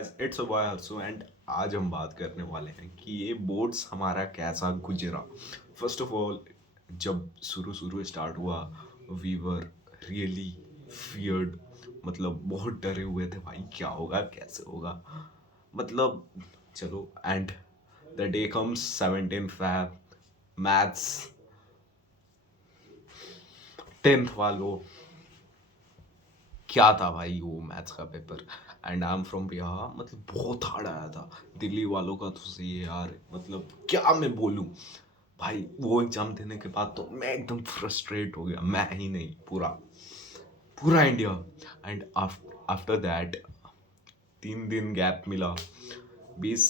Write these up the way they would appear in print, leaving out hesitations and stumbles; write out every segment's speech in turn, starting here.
It's a boy Harshu and आज हम बात करने वाले हैं कि ये बोर्ड्स हमारा कैसा गुजरा। फर्स्ट ऑफ ऑल, जब शुरू शुरू स्टार्ट हुआ, वी वर रियली फियर्ड। मतलब बहुत डरे हुए थे भाई, क्या होगा कैसे होगा। मतलब चलो, and the day comes 17 Feb, maths 10th वालों, क्या था भाई वो मैथ्स का पेपर। And I am from Bihar, मतलब बहुत हार्ड आया था। दिल्ली वालों का तो सही है यार, मतलब क्या मैं बोलूँ। भाई वो एग्जाम देने के बाद तो मैं एकदम फ्रस्ट्रेट हो गया, मैं ही नहीं, पूरा पूरा इंडिया। एंड आफ्टर दैट 3 दिन गैप मिला। 20,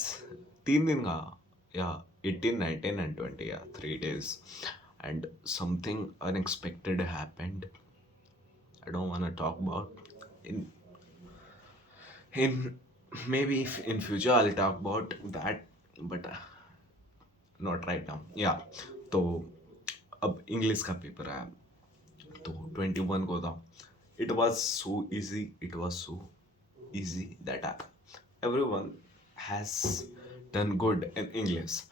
3 दिन का, या 18, 19 and 20, या 3 days। And something unexpected happened. I don't want to talk about in in maybe if in future I'll talk about that, but not right now. Yeah, तो अब English का paper आया, तो 21 को था। It was so easy, it was so easy that everyone has done good in English.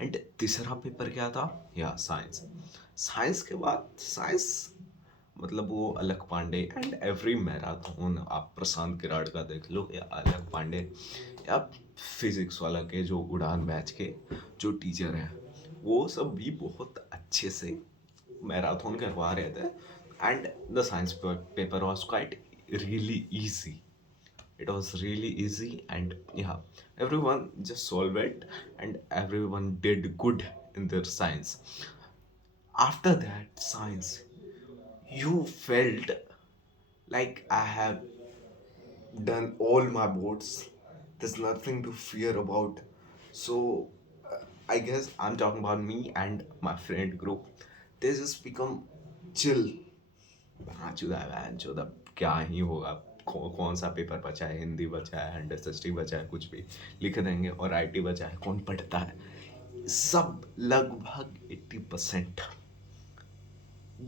And तीसरा paper क्या था? या साइंस। साइंस के बाद साइंस, मतलब वो अलग पांडे एंड एवरी मैराथन, आप प्रशांत किराड़ का देख लो, या अलग पांडे, या फिजिक्स वाला के जो उड़ान बैच के जो टीचर हैं, वो सब भी बहुत अच्छे से मैराथन करवा रहे थे। And the science paper was quite really easy. It was really easy, and yeah, everyone just solved it, and everyone did good in their science. After that science, you felt like I have done all my boards. There's nothing to fear about. So I guess I'm talking about me and my friend group. They just become chill. हाँ चुदा है चुदा, क्या ही होगा। कौन सा paper बचा है? हिंदी बचा है, एंड एसएसटी बचा है, कुछ भी लिख देंगे। और आईटी बचा है, कौन पढ़ता है? सब लगभग 80%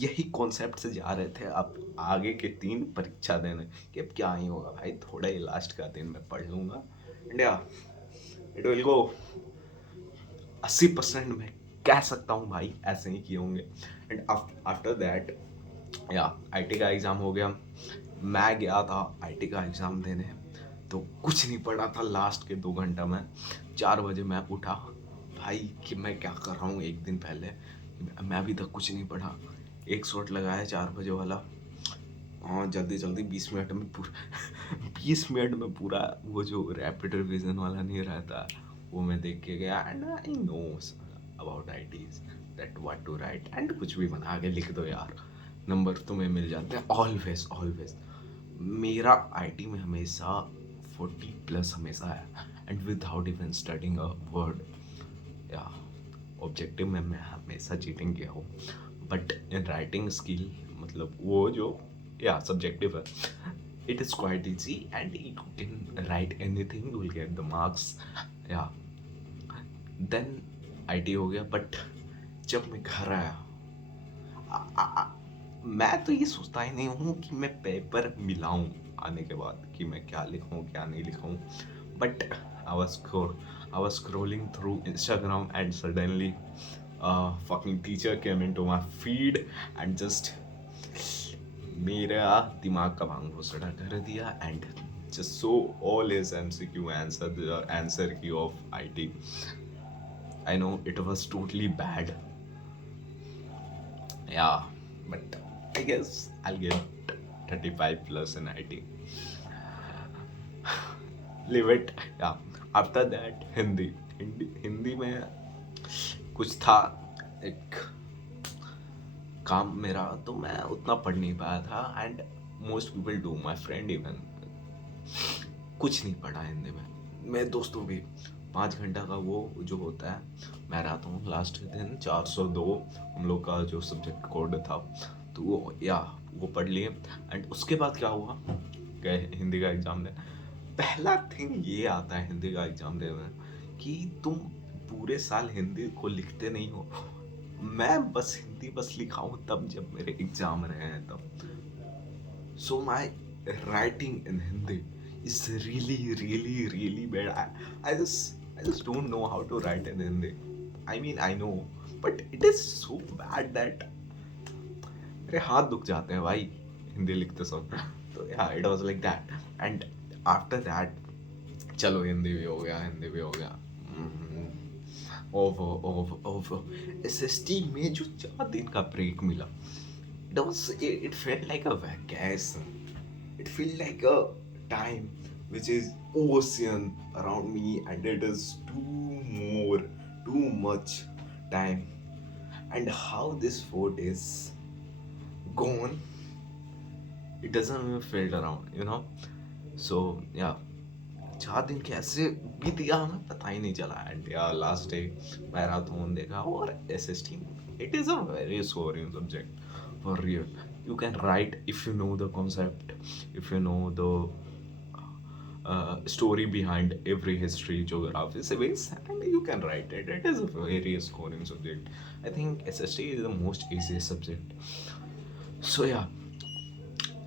यही कॉन्सेप्ट से जा रहे थे। अब आगे के 3 परीक्षा देने, कि अब क्या ही होगा भाई, थोड़ा ही लास्ट का दिन मैं पढ़ लूंगा, एंड या इट विल गो। 80% मैं कह सकता हूँ भाई ऐसे ही किए होंगे। एंड आफ्टर दैट, या आईटी का एग्ज़ाम हो गया। मैं गया था आईटी का एग्ज़ाम देने, तो कुछ नहीं पढ़ा था लास्ट के 2 घंटा में। 4 बजे मैं उठा भाई, कि मैं क्या कर रहा हूँ। एक दिन पहले मैं अभी तक कुछ नहीं पढ़ा। एक शॉट लगाया 4 बजे वाला, हाँ जल्दी जल्दी 20 मिनट में पूरा 20 मिनट में पूरा वो जो रैपिड रिवीजन वाला नहीं रहता, वो मैं देख के गया। And I know about IITs, that what to write, and कुछ भी बना के लिख दो यार, नंबर तुम्हें मिल जाते हैं ऑलवेज ऑलवेज। मेरा आईटी में हमेशा 40+ हमेशा है, and without even studying a word. या ऑब्जेक्टिव में मैं हमेशा चीटिंग किया हूँ, बट इन राइटिंग स्किल, मतलब वो जो, या सब्जेक्टिव है, it is quite easy, and you can write anything, you will get the marks. या देन आईटी हो गया। बट जब मैं घर आया, मैं तो ये सोचता ही नहीं हूँ कि मैं पेपर मिलाऊँ आने के बाद, कि मैं क्या लिखूँ क्या नहीं लिखूँ। But I was scrolling through Instagram, and suddenly a fucking teacher came into my feed and just मेरा दिमाग का भांग घोसड़ा कर दिया, and just so all his MCQ answer, the answer key of IT. I know it was totally bad. Yeah, but I guess I'll get 35 plus in IT. Leave it. Yeah. After that, Hindi में कुछ था, एक काम मेरा, तो मैं उतना पढ़ नहीं पाया था। And most people do, my friend even, कुछ नहीं पढ़ा हिंदी में। मेरे दोस्तों भी 5 घंटा का वो जो होता है मैराथन, लास्ट के दिन 402 हम लोग का जो सब्जेक्ट कोड था, तो वो, या वो पढ़ लिए। एंड उसके बाद क्या हुआ, गए हिंदी का एग्ज़ाम देने। पहला थिंग ये आता है हिंदी का एग्ज़ाम देने में, कि तुम पूरे साल हिंदी को लिखते नहीं हो। मैं बस हिंदी बस लिखा हूँ तब, जब मेरे एग्ज़ाम रहे हैं तब। So my writing in Hindi, is really, really, really bad. I just don't know how to write in Hindi. I mean, I know, but it is so bad that मेरे हाथ दुख जाते हैं भाई हिंदी लिखते समय. तो yeah, it was like that. And after that, चलो हिंदी भी हो गया, हिंदी भी हो गया. ओवर एसएसटी में जो 4 दिन का ब्रेक मिला, it felt like a vacation. It felt like a time which is ocean around me, and it is too much time. And how this 4 days gone, it doesn't even feel around. So yeah, 4 दिन कैसे बीत गया हमें पता ही नहीं चला. And यार last day marathon देखा. और SST, it is a very scoring subject for real. You can write if you know the concept, if you know the story behind every history, geography, civics, and you can write it. It is a very scoring subject. I think SST is the most easiest subject. So yeah,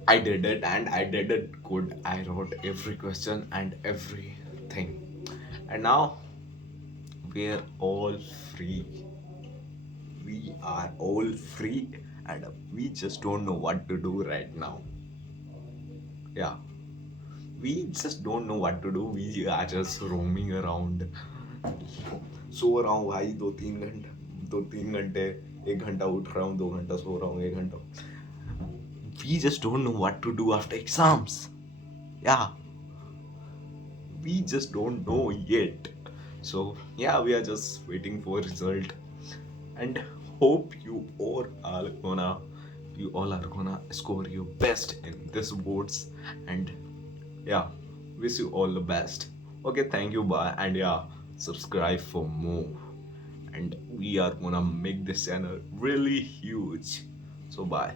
I did it, and I did it good. I wrote every question and everything. And now we're all free. We are all free, and we just don't know what to do right now. Yeah, we just don't know what to do. We are just roaming around. सो रहा हूँ भाई 2-3 घंटे, 2-3 घंटे, 1 घंटा उठ रहा हूँ, 2 घंटा सो रहा हूँ, 1 घंटा. We just don't know what to do after exams. Yeah, we just don't know yet. So yeah, we are just waiting for result, and hope you all are gonna score your best in this boards. And yeah, wish you all the best. Okay, thank you, bye. And yeah, subscribe for more, and we are gonna make this channel really huge. So bye.